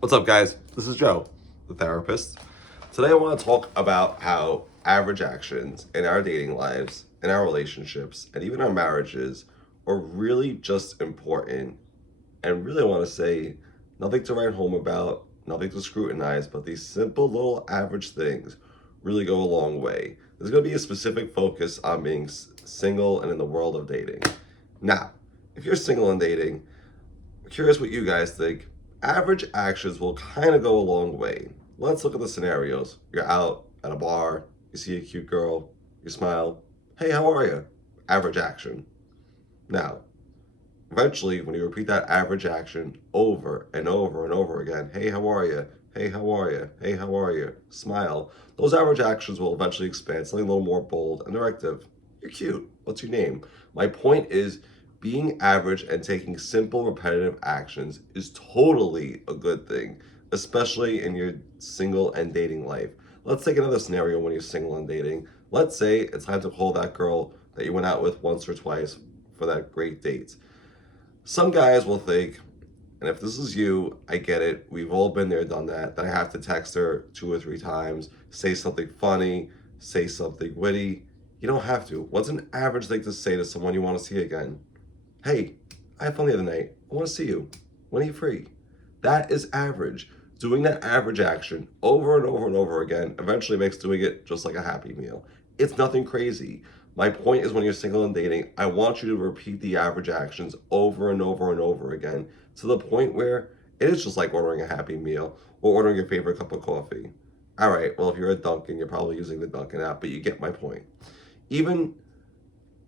What's up, guys? This is Joe, the therapist. Today, I want to talk about how average actions in our dating lives, in our relationships, and even our marriages are really just important. And really, I want to say nothing to write home about, nothing to scrutinize, but these simple little average things really go a long way. There's going to be a specific focus on being single and in the world of dating. Now, if you're single and dating, I'm curious what you guys think. Average actions will kind of go a long way. Let's look at the scenarios. You're out at a bar, you see a cute girl, you smile. Hey, how are you? Average action. Now, eventually, when you repeat that average action over and over and over again, hey, how are you? Hey, how are you? Hey, how are you? Smile. Those average actions will eventually expand, something a little more bold and directive. You're cute. What's your name? My point is, being average and taking simple, repetitive actions is totally a good thing, especially in your single and dating life. Let's take another scenario when you're single and dating. Let's say it's time to call that girl that you went out with once or twice for that great date. Some guys will think, and if this is you, I get it. We've all been there, done that. That I have to text her 2 or 3 times, say something funny, say something witty. You don't have to. What's an average thing to say to someone you want to see again? Hey, I had fun the other night. I want to see you. When are you free? That is average. Doing that average action over and over and over again eventually makes doing it just like a happy meal. It's nothing crazy. My point is, when you're single and dating, I want you to repeat the average actions over and over and over again to the point where it is just like ordering a happy meal or ordering your favorite cup of coffee. All right, well, if you're a Dunkin', you're probably using the Dunkin' app, but you get my point. Even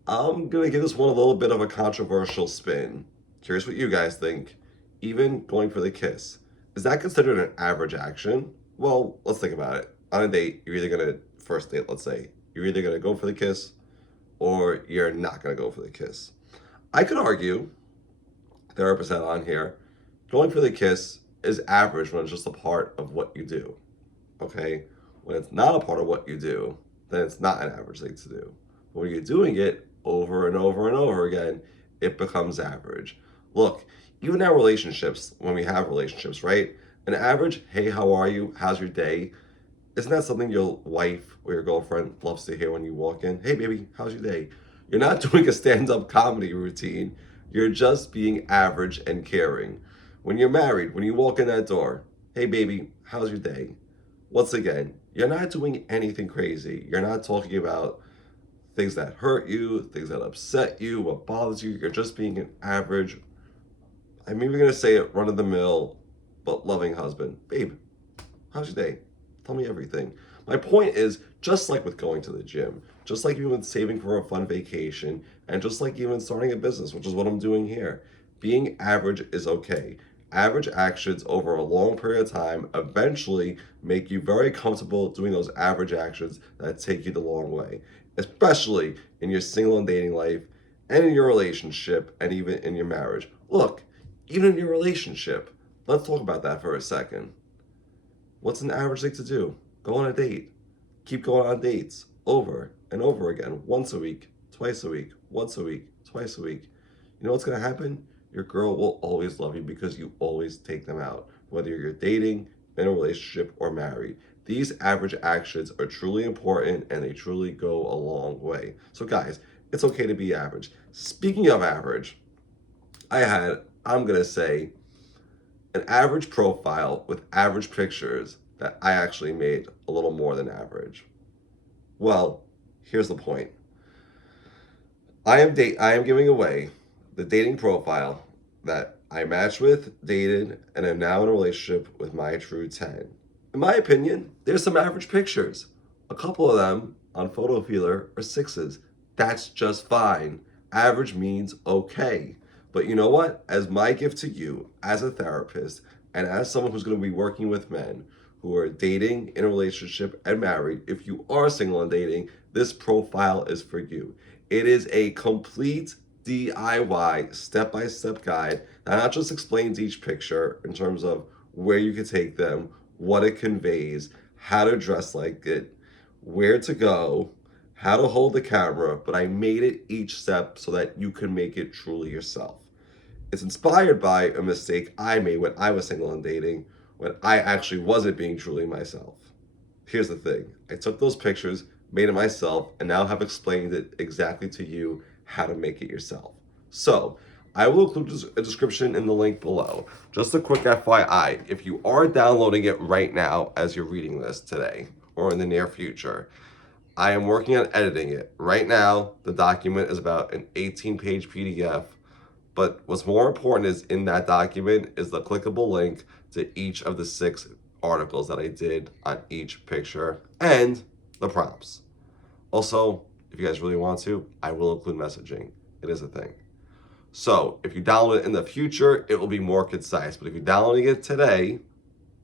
I'm gonna give this one a little bit of a controversial spin. Curious what you guys think. Even going for the kiss. Is that considered an average action? Well, let's think about it. On a date, you're either gonna, first date, let's say, you're either gonna go for the kiss or you're not gonna go for the kiss. I could argue, therapist had on here, going for the kiss is average when it's just a part of what you do. Okay? When it's not a part of what you do, then it's not an average thing to do. But when you're doing it over and over and over again, it becomes average. Look, even our relationships, when we have relationships, right? An average, hey, how are you? How's your day? Isn't that something your wife or your girlfriend loves to hear when you walk in? Hey, baby, how's your day? You're not doing a stand up comedy routine. You're just being average and caring. When you're married, when you walk in that door, hey, baby, how's your day? Once again, you're not doing anything crazy. You're not talking about things that hurt you, things that upset you, what bothers you. You're just being an average, I'm even going to say it, run of the mill, but loving husband. Babe, how's your day? Tell me everything. My point is, just like with going to the gym, just like even saving for a fun vacation, and just like even starting a business, which is what I'm doing here, being average is okay. Average actions over a long period of time eventually make you very comfortable doing those average actions that take you the long way, especially in your single and dating life and in your relationship and even in your marriage. Look, even in your relationship, let's talk about that for a second. What's an average thing to do? Go on a date. Keep going on dates over and over again, once a week, twice a week, once a week, twice a week. You know what's going to happen? Your girl will always love you because you always take them out, whether you're dating, in a relationship, or married. These average actions are truly important and they truly go a long way. So, guys, it's okay to be average. Speaking of average, I'm going to say, an average profile with average pictures that I actually made a little more than average. Well, here's the point. I am giving away the dating profile that I matched with, dated, and am now in a relationship with my true 10. In my opinion, there's some average pictures. A couple of them on Photo Feeler are sixes. That's just fine. Average means okay. But you know what? As my gift to you, as a therapist, and as someone who's going to be working with men who are dating, in a relationship, and married, if you are single and dating, this profile is for you. It is a complete DIY step-by-step guide that not just explains each picture in terms of where you can take them, what it conveys, how to dress like it, where to go, how to hold the camera, but I made it each step so that you can make it truly yourself. It's inspired by a mistake I made when I was single and dating, when I actually wasn't being truly myself. Here's the thing. I took those pictures, made it myself, and now have explained it exactly to you how to make it yourself. So, I will include a description in the link below. Just a quick FYI, if you are downloading it right now as you're reading this today or in the near future, I am working on editing it. Right now, the document is about an 18-page PDF, but what's more important is in that document is the clickable link to each of the 6 articles that I did on each picture and the prompts. Also, if you guys really want to, I will include messaging. It is a thing. So if you download it in the future, it will be more concise. But if you're downloading it today,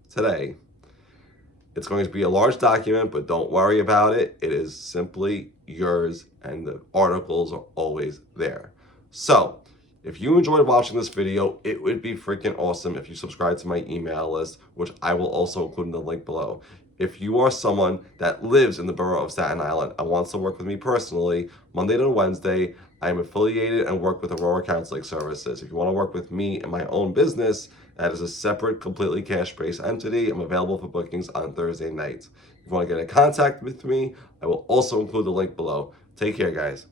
it's going to be a large document, but don't worry about it. It is simply yours, and the articles are always there. So if you enjoyed watching this video, it would be freaking awesome if you subscribe to my email list, which I will also include in the link below. If you are someone that lives in the borough of Staten Island and wants to work with me personally, Monday to Wednesday, I am affiliated and work with Aurora Counseling Services. If you want to work with me in my own business, that is a separate, completely cash-based entity. I'm available for bookings on Thursday nights. If you want to get in contact with me, I will also include the link below. Take care, guys.